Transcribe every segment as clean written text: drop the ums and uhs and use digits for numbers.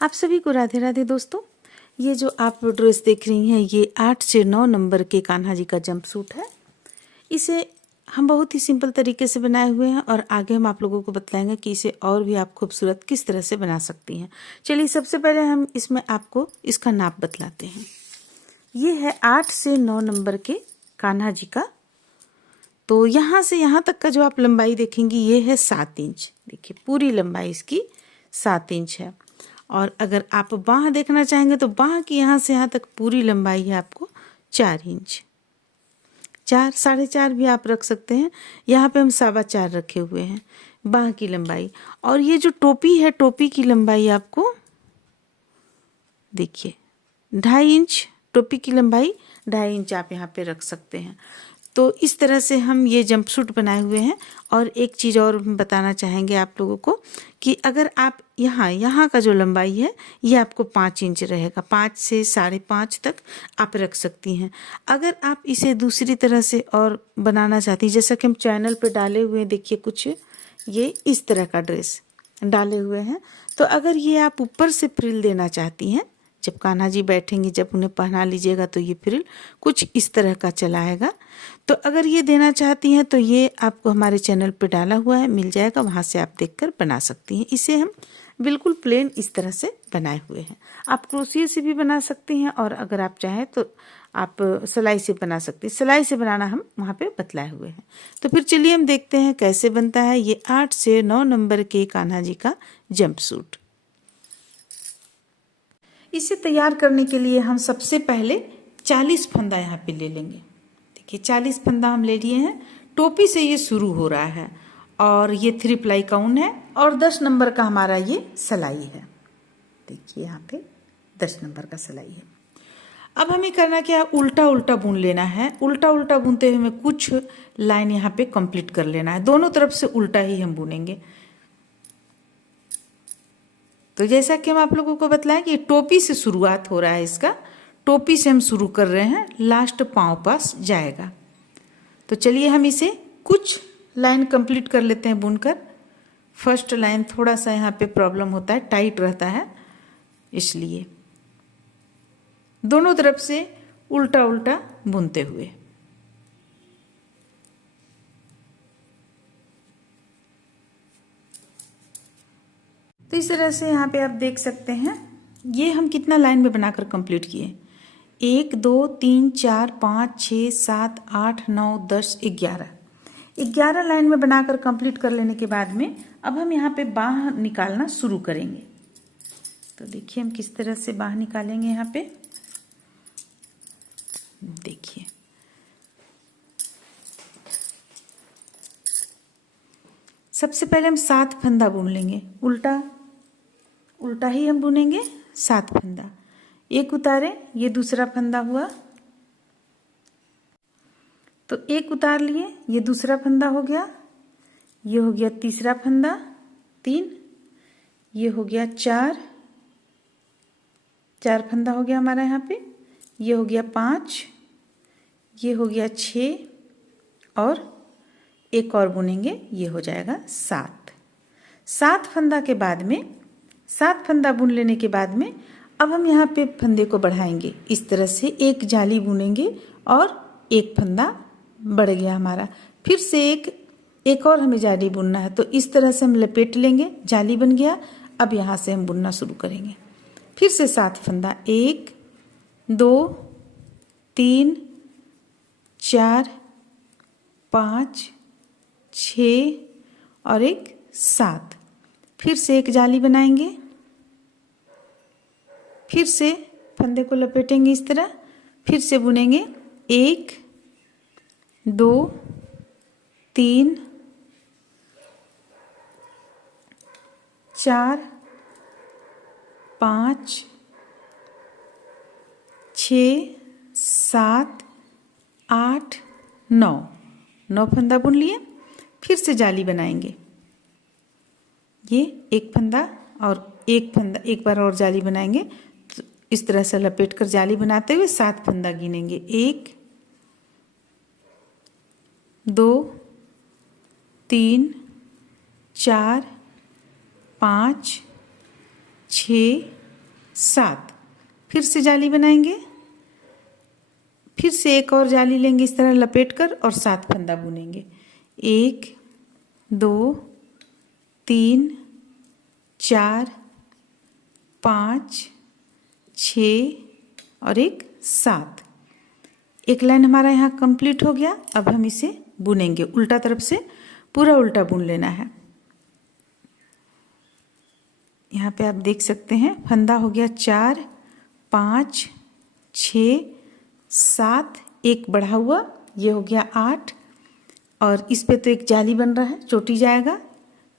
आप सभी को राधे राधे दोस्तों। ये जो आप ड्रेस देख रही हैं ये 8 से 9 नंबर के कान्हा जी का जंप सूट है। इसे हम बहुत ही सिंपल तरीके से बनाए हुए हैं और आगे हम आप लोगों को बताएंगे कि इसे और भी आप खूबसूरत किस तरह से बना सकती हैं। चलिए सबसे पहले हम इसमें आपको इसका नाप बतलाते हैं। ये है 8 से 9 नंबर के कान्हा जी का। तो यहाँ से यहाँ तक का जो आप लंबाई देखेंगी ये है 7 इंच। देखिए पूरी लंबाई इसकी 7 इंच है। और अगर आप बाँह देखना चाहेंगे तो बाँह की यहाँ से यहाँ तक पूरी लंबाई है आपको 4 इंच। 4 4.5 भी आप रख सकते हैं। यहाँ पे हम 4.25 रखे हुए हैं बाँह की लंबाई। और ये जो टोपी है टोपी की लंबाई आपको देखिए 2.5 इंच। टोपी की लंबाई 2.5 इंच आप यहाँ पे रख सकते हैं। तो इस तरह से हम ये जंप सूट बनाए हुए हैं। और एक चीज़ और हम बताना चाहेंगे आप लोगों को कि अगर आप यहाँ का जो लंबाई है ये आपको 5 इंच रहेगा। 5 से 5.5 तक आप रख सकती हैं। अगर आप इसे दूसरी तरह से और बनाना चाहती हैं, जैसा कि हम चैनल पे डाले हुए हैं, देखिए कुछ ये इस तरह का ड्रेस डाले हुए हैं। तो अगर ये आप ऊपर से फ्रिल देना चाहती हैं, जब कान्हा जी बैठेंगी जब उन्हें पहना लीजिएगा तो ये फ्रिल कुछ इस तरह का चला आएगा। तो अगर ये देना चाहती हैं तो ये आपको हमारे चैनल पे डाला हुआ है, मिल जाएगा, वहाँ से आप देखकर बना सकती हैं। इसे हम बिल्कुल प्लेन इस तरह से बनाए हुए हैं। आप क्रोशिया से भी बना सकती हैं और अगर आप चाहें तो आप सिलाई से बना सकती हैं। सिलाई से बनाना हम वहाँ पे बतलाए हुए हैं। तो फिर चलिए हम देखते हैं कैसे बनता है ये 8 से 9 नंबर के कान्हा जी का जंप सूट। इसे तैयार करने के लिए हम सबसे पहले 40 फंदा यहाँ पे ले लेंगे। देखिए 40 फंदा हम ले लिए हैं। टोपी से ये शुरू हो रहा है और ये 3 प्लाई का ऊन है और 10 नंबर का हमारा ये सिलाई है। देखिए यहाँ पे 10 नंबर का सिलाई है। अब हमें करना क्या है, उल्टा उल्टा बुन लेना है। उल्टा उल्टा बुनते हुए हमें कुछ लाइन यहाँ पे कंप्लीट कर लेना है। दोनों तरफ से उल्टा ही हम बुनेंगे। तो जैसा कि हम आप लोगों को बतलाएं कि टोपी से शुरुआत हो रहा है इसका। टोपी से हम शुरू कर रहे हैं, लास्ट पाँव पास जाएगा। तो चलिए हम इसे कुछ लाइन कंप्लीट कर लेते हैं बुनकर। फर्स्ट लाइन थोड़ा सा यहाँ पे प्रॉब्लम होता है, टाइट रहता है, इसलिए दोनों तरफ से उल्टा उल्टा बुनते हुए। तो इस तरह से यहाँ पे आप देख सकते हैं ये हम कितना लाइन में बनाकर कंप्लीट किए। 1 2 3 4 5 6 7 8 9 10 11 लाइन में बनाकर कंप्लीट कर लेने के बाद में अब हम यहाँ पे बाँह निकालना शुरू करेंगे। तो देखिए हम किस तरह से बाँह निकालेंगे। यहाँ पे देखिए सबसे पहले हम 7 फंदा बुन लेंगे। उल्टा उल्टा ही हम बुनेंगे। 7 फंदा, एक उतारे, ये दूसरा फंदा हुआ, तो एक उतार लिए, ये दूसरा फंदा हो गया, ये हो गया तीसरा फंदा 3, ये हो गया 4 फंदा हो गया हमारा यहाँ पे, ये हो गया 5, ये हो गया 6 और एक और बुनेंगे, ये हो जाएगा 7 फंदा के बाद में 7 फंदा बुन लेने के बाद में अब हम यहाँ पे फंदे को बढ़ाएंगे। इस तरह से एक जाली बुनेंगे और एक फंदा बढ़ गया हमारा। फिर से एक और हमें जाली बुनना है, तो इस तरह से हम लपेट लेंगे, जाली बन गया। अब यहाँ से हम बुनना शुरू करेंगे। फिर से 7 फंदा, 1 2 3 4 5 6 और एक 7। फिर से एक जाली बनाएंगे, फिर से फंदे को लपेटेंगे इस तरह, फिर से बुनेंगे 1 2 3 4 5 6 7 8 9 फंदा बुन लिए। फिर से जाली बनाएंगे, ये एक फंदा और एक फंदा, एक बार और जाली बनाएंगे। तो इस तरह से लपेट कर जाली बनाते हुए 7 फंदा गिनेंगे। 1 2 3 4 5 6 7, फिर से जाली बनाएंगे, फिर से एक और जाली लेंगे इस तरह लपेटकर और 7 फंदा बुनेंगे। 1 2 3 4 5 6 और एक 7। एक लाइन हमारा यहाँ कंप्लीट हो गया। अब हम इसे बुनेंगे, उल्टा तरफ से पूरा उल्टा बुन लेना है। यहाँ पे आप देख सकते हैं फंदा हो गया 4 5 6 7, एक बढ़ा हुआ, ये हो गया 8 और इस पे तो एक जाली बन रहा है, चोटी जाएगा।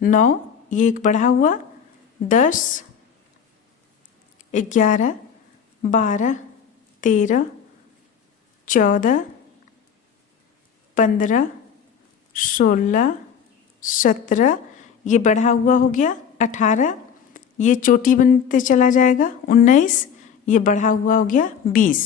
9, ये एक बढ़ा हुआ, 10 11 12 13 14 15 16 17, ये बढ़ा हुआ हो गया 18, ये चोटी बनते चला जाएगा 19, ये बढ़ा हुआ हो गया 20।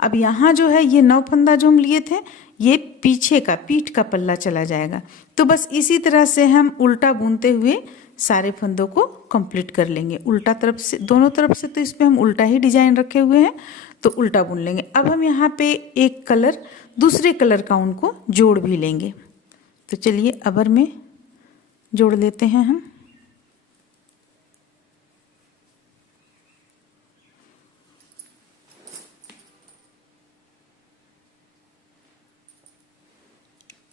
अब यहाँ जो है ये 9 फंदा जो हम लिए थे ये पीछे का पीठ का पल्ला चला जाएगा। तो बस इसी तरह से हम उल्टा बुनते हुए सारे फंदों को कंप्लीट कर लेंगे। उल्टा तरफ से, दोनों तरफ से तो इसमें हम उल्टा ही डिजाइन रखे हुए हैं तो उल्टा बुन लेंगे। अब हम यहाँ पे एक कलर दूसरे कलर का उनको जोड़ भी लेंगे। तो चलिए अबर में जोड़ लेते हैं हम।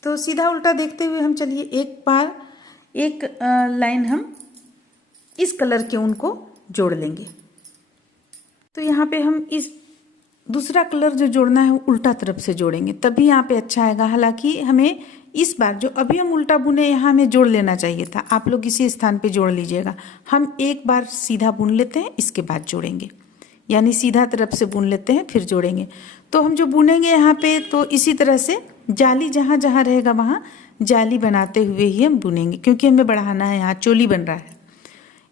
तो सीधा उल्टा देखते हुए हम चलिए एक लाइन हम इस कलर के ऊन को जोड़ लेंगे। तो यहाँ पे हम इस दूसरा कलर जो जोड़ना है वो उल्टा तरफ से जोड़ेंगे, तभी यहाँ पे अच्छा आएगा। हालांकि हमें इस बार जो अभी हम उल्टा बुने यहाँ हमें जोड़ लेना चाहिए था, आप लोग इसी स्थान पे जोड़ लीजिएगा। हम एक बार सीधा बुन लेते हैं, इसके बाद जोड़ेंगे, यानी सीधा तरफ से बुन लेते हैं फिर जोड़ेंगे। तो हम जो बुनेंगे यहाँ पे तो इसी तरह से जाली जहाँ जहाँ रहेगा वहाँ जाली बनाते हुए ही हम बुनेंगे, क्योंकि हमें बढ़ाना है। यहाँ चोली बन रहा है,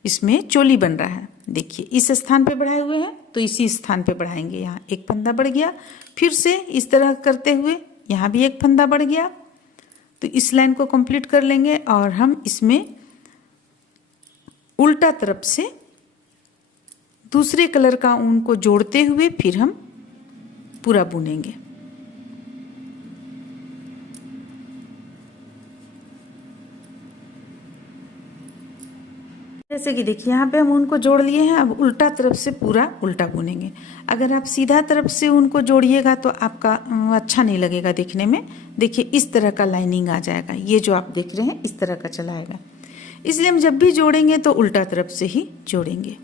इसमें चोली बन रहा है। देखिए इस स्थान पे बढ़ाए हुए हैं तो इसी स्थान पे बढ़ाएंगे। यहाँ एक फंदा बढ़ गया, फिर से इस तरह करते हुए यहाँ भी एक फंदा बढ़ गया। तो इस लाइन को कंप्लीट कर लेंगे और हम इसमें उल्टा तरफ से दूसरे कलर का ऊन को जोड़ते हुए फिर हम पूरा बुनेंगे। जैसे कि देखिए यहाँ पे हम उनको जोड़ लिए हैं। अब उल्टा तरफ से पूरा उल्टा बुनेंगे। अगर आप सीधा तरफ से उनको जोड़िएगा तो आपका अच्छा नहीं लगेगा देखने में। देखिए इस तरह का लाइनिंग आ जाएगा, ये जो आप देख रहे हैं इस तरह का चला आएगा। इसलिए हम जब भी जोड़ेंगे तो उल्टा तरफ से ही जोड़ेंगे।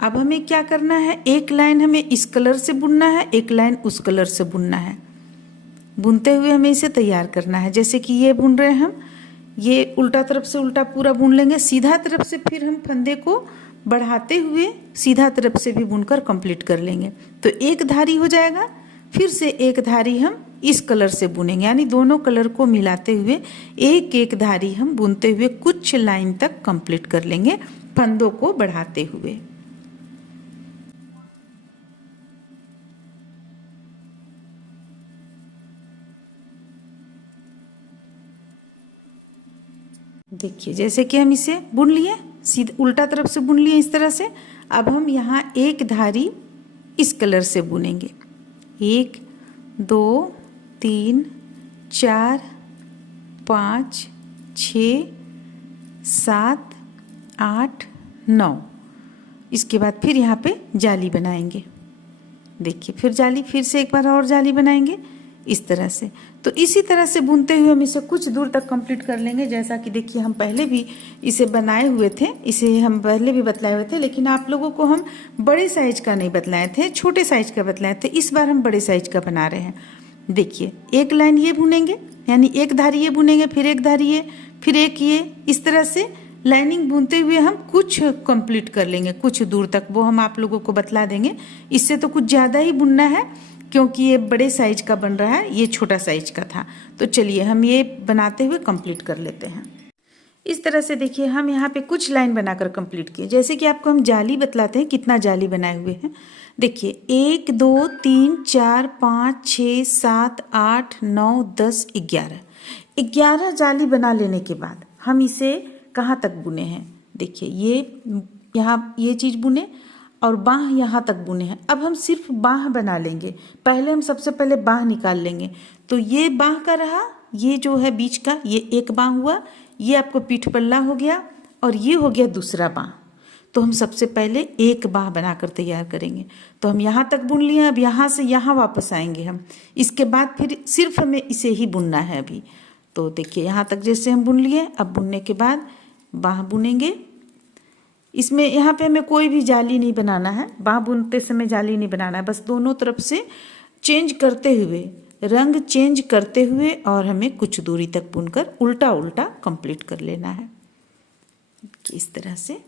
अब हमें क्या करना है, एक लाइन हमें इस कलर से बुनना है, एक लाइन उस कलर से बुनना है। बुनते हुए हमें इसे तैयार करना है। जैसे कि ये बुन रहे हैं हम, ये उल्टा तरफ से उल्टा पूरा बुन लेंगे। सीधा तरफ से फिर हम फंदे को बढ़ाते हुए सीधा तरफ से भी बुनकर कंप्लीट कर लेंगे। तो एक धारी हो जाएगा, फिर से एक धारी हम इस कलर से बुनेंगे, यानी दोनों कलर को मिलाते हुए एक एक धारी हम बुनते हुए कुछ लाइन तक कंप्लीट कर लेंगे फंदों को बढ़ाते हुए। देखिए जैसे कि हम इसे बुन लिए, सीधा उल्टा तरफ से बुन लिए इस तरह से। अब हम यहाँ एक धारी इस कलर से बुनेंगे। 1 2 3 4 5 6 7 8 9। इसके बाद फिर यहाँ पे जाली बनाएंगे। देखिए फिर जाली, फिर से एक बार और जाली बनाएंगे इस तरह से। तो इसी तरह से बुनते हुए हम इसे कुछ दूर तक कंप्लीट कर लेंगे। जैसा कि देखिए हम पहले भी इसे बनाए हुए थे, इसे हम पहले भी बतलाए हुए थे, लेकिन आप लोगों को हम बड़े साइज का नहीं बतलाए थे, छोटे साइज का बतलाए थे। इस बार हम बड़े साइज का बना रहे हैं। देखिए एक लाइन ये बुनेंगे, यानी एक धारी ये बुनेंगे, फिर एक धारी ये, फिर एक ये, इस तरह से लाइनिंग बुनते हुए हम कुछ कंप्लीट कर लेंगे कुछ दूर तक। वो हम आप लोगों को बतला देंगे। इससे तो कुछ ज़्यादा ही बुनना है, क्योंकि ये बड़े साइज का बन रहा है, ये छोटा साइज का था। तो चलिए हम ये बनाते हुए कंप्लीट कर लेते हैं। इस तरह से देखिए हम यहाँ पे कुछ लाइन बनाकर कंप्लीट किए। जैसे कि आपको हम जाली बतलाते हैं, कितना जाली बनाए हुए हैं। देखिए 1 2 3 4 5 6 7 8 9 10 11 जाली बना लेने के बाद हम इसे कहाँ तक बुने हैं। देखिए ये यहाँ ये चीज़ बुने और बाँह यहाँ तक बुने हैं। अब हम सिर्फ बाँह बना लेंगे। पहले हम सबसे पहले बाँह निकाल लेंगे। तो ये बाँह का रहा, ये जो है बीच का ये एक बाँह हुआ, ये आपको पीठ पल्ला हो गया और ये हो गया दूसरा बाँह। तो हम सबसे पहले एक बाँह बनाकर तैयार करेंगे। तो हम यहाँ तक बुन लिए, अब यहाँ से यहाँ वापस आएंगे हम। इसके बाद फिर सिर्फ हमें इसे ही बुनना है अभी। तो देखिए यहाँ तक जैसे हम बुन लिए, अब बुनने के बाद बाँह बुनेंगे। इसमें यहाँ पे हमें कोई भी जाली नहीं बनाना है, बाँह बुनते समय जाली नहीं बनाना है, बस दोनों तरफ से चेंज करते हुए, रंग चेंज करते हुए और हमें कुछ दूरी तक बुनकर उल्टा उल्टा कंप्लीट कर लेना है इस तरह से।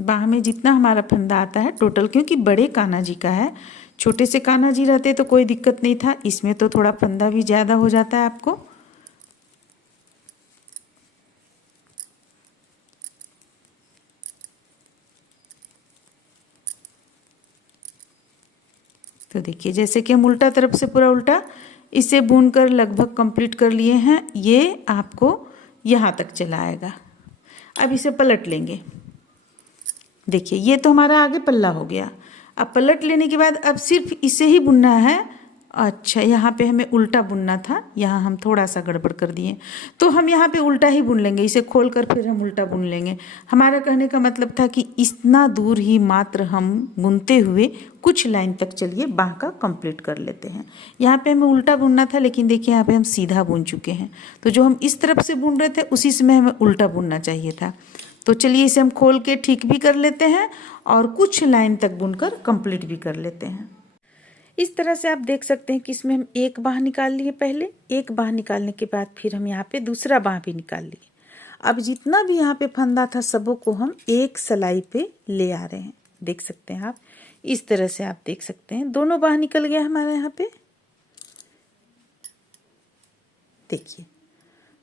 बाँह में जितना हमारा फंदा आता है टोटल, क्योंकि बड़े कान्हा जी का है, छोटे से कान्हा जी रहते तो कोई दिक्कत नहीं था, इसमें तो थोड़ा फंदा भी ज़्यादा हो जाता है आपको। तो देखिए जैसे कि हम उल्टा तरफ से पूरा उल्टा इसे बुनकर लगभग कंप्लीट कर लिए हैं। ये आपको यहाँ तक चला आएगा। अब इसे पलट लेंगे। देखिए ये तो हमारा आगे पल्ला हो गया। अब पलट लेने के बाद अब सिर्फ इसे ही बुनना है। अच्छा, यहाँ पे हमें उल्टा बुनना था, यहाँ हम थोड़ा सा गड़बड़ कर दिए, तो हम यहाँ पे उल्टा ही बुन लेंगे। इसे खोल कर फिर हम उल्टा बुन लेंगे। हमारा कहने का मतलब था कि इतना दूर ही मात्र हम बुनते हुए कुछ लाइन तक चलिए बाँह का कंप्लीट कर लेते हैं। यहाँ पे हमें उल्टा बुनना था, लेकिन देखिए यहाँ पे हम सीधा बुन चुके हैं। तो जो हम इस तरफ से बुन रहे थे उसी समय हमें उल्टा बुनना चाहिए था। तो चलिए इसे हम खोल के ठीक भी कर लेते हैं और कुछ लाइन तक बुनकर कंप्लीट भी कर लेते हैं। इस तरह से आप देख सकते हैं कि इसमें हम एक बाँह निकाल लिए। पहले एक बाँह निकालने के बाद फिर हम यहाँ पे दूसरा बाँह भी निकाल लिए। अब जितना भी यहाँ पे फंदा था सबों को हम एक सिलाई पे ले आ रहे हैं। देख सकते हैं आप, इस तरह से आप देख सकते हैं दोनों बाँह निकल गया हमारा। यहाँ पे देखिए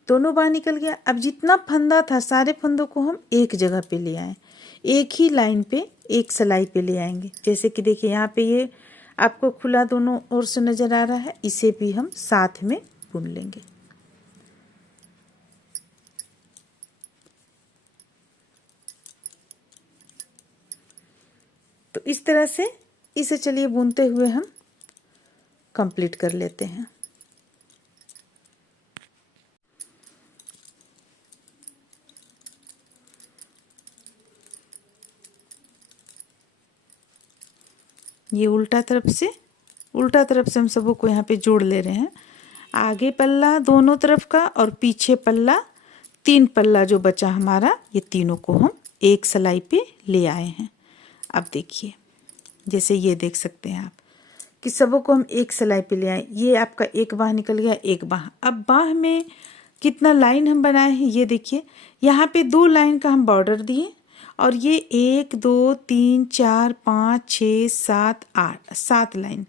दोनों बाँह निकल गया। अब जितना फंदा था सारे फंदों को हम एक जगह पे ले आए, एक ही लाइन पे एक सिलाई पे ले आएंगे। जैसे कि देखिए यहाँ पे ये आपको खुला दोनों ओर से नज़र आ रहा है, इसे भी हम साथ में बुन लेंगे। तो इस तरह से इसे चलिए बुनते हुए हम कंप्लीट कर लेते हैं। ये उल्टा तरफ से हम सबों को यहाँ पे जोड़ ले रहे हैं। आगे पल्ला दोनों तरफ का और पीछे पल्ला, 3 पल्ला जो बचा हमारा, ये तीनों को हम एक सिलाई पे ले आए हैं। अब देखिए जैसे ये देख सकते हैं आप कि सबों को हम एक सिलाई पे ले आए। ये आपका एक बाँह निकल गया, एक बाँह। अब बाँह में कितना लाइन हम बनाए हैं ये देखिए। यहाँ पे 2 लाइन का हम बॉर्डर दिए और ये 1 2 3 4 5 6 7 8 7 लाइन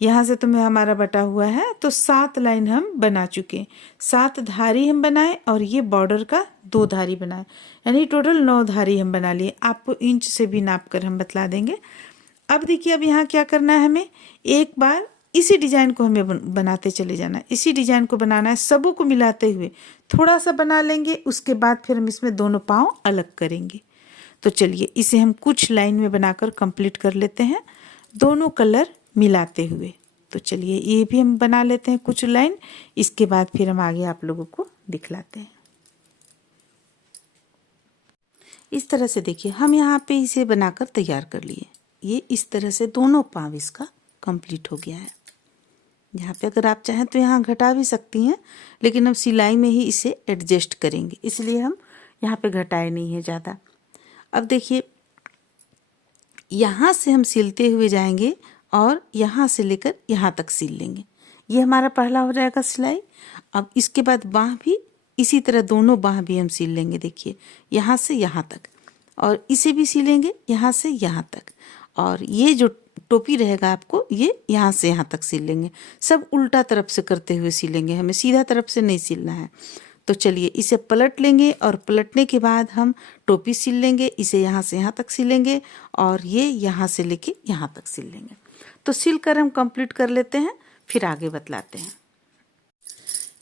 यहाँ से तो मैं हमारा बटा हुआ है, तो 7 लाइन हम बना चुके। 7 धारी हम बनाए और ये बॉर्डर का 2 धारी बनाए, यानी टोटल 9 धारी हम बना लिए। आपको इंच से भी नाप कर हम बतला देंगे। अब देखिए अब यहाँ क्या करना है, हमें एक बार इसी डिजाइन को हमें बनाते चले जाना है। इसी डिजाइन को बनाना है, सबों को मिलाते हुए थोड़ा सा बना लेंगे। उसके बाद फिर हम इसमें दोनों पाँव अलग करेंगे। तो चलिए इसे हम कुछ लाइन में बनाकर कंप्लीट कर लेते हैं, दोनों कलर मिलाते हुए। तो चलिए ये भी हम बना लेते हैं कुछ लाइन, इसके बाद फिर हम आगे आप लोगों को दिखलाते हैं। इस तरह से देखिए हम यहाँ पे इसे बनाकर तैयार कर लिए। ये इस तरह से दोनों पाँव इसका कंप्लीट हो गया है। यहाँ पे अगर आप चाहें तो यहाँ घटा भी सकती हैं, लेकिन हम सिलाई में ही इसे एडजस्ट करेंगे, इसलिए हम यहाँ पे घटाए नहीं है ज़्यादा। अब देखिए यहाँ से हम सिलते हुए जाएंगे और यहाँ से लेकर यहाँ तक सिल लेंगे। ये हमारा पहला हो जाएगा सिलाई। अब इसके बाद बाँह भी इसी तरह दोनों बाँह भी हम सिल लेंगे। देखिए यहाँ से यहाँ तक, और इसे भी सिलेंगे यहाँ से यहाँ तक, और ये जो टोपी रहेगा आपको ये यहाँ से यहाँ तक सिल लेंगे। सब उल्टा तरफ से करते हुए सिलेंगे, हमें सीधा तरफ से नहीं सिलना है। तो चलिए इसे पलट लेंगे और पलटने के बाद हम टोपी सिल लेंगे। इसे यहाँ से यहाँ तक सिलेंगे और ये यहाँ से लेके यहाँ तक सिल लेंगे। तो सिल कर हम कंप्लीट कर लेते हैं, फिर आगे बतलाते हैं।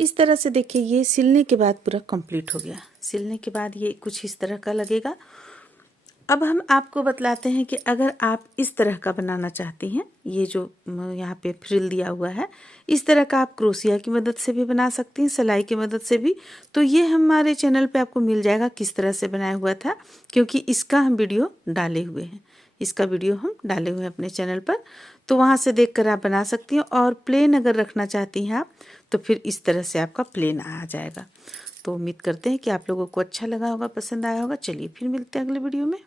इस तरह से देखिए ये सिलने के बाद पूरा कंप्लीट हो गया। सिलने के बाद ये कुछ इस तरह का लगेगा। अब हम आपको बतलाते हैं कि अगर आप इस तरह का बनाना चाहती हैं, ये जो यहाँ पे फ्रिल दिया हुआ है, इस तरह का आप क्रोशिया की मदद से भी बना सकती हैं, सिलाई की मदद से भी। तो ये हमारे चैनल पे आपको मिल जाएगा किस तरह से बनाया हुआ था, क्योंकि इसका हम वीडियो डाले हुए हैं, इसका वीडियो हम डाले हुए हैं अपने चैनल पर। तो वहाँ से देख कर आप बना सकती हैं। और प्लेन अगर रखना चाहती हैं आप, तो फिर इस तरह से आपका प्लेन आ जाएगा। तो उम्मीद करते हैं कि आप लोगों को अच्छा लगा होगा, पसंद आया होगा। चलिए फिर मिलते हैं अगले वीडियो में।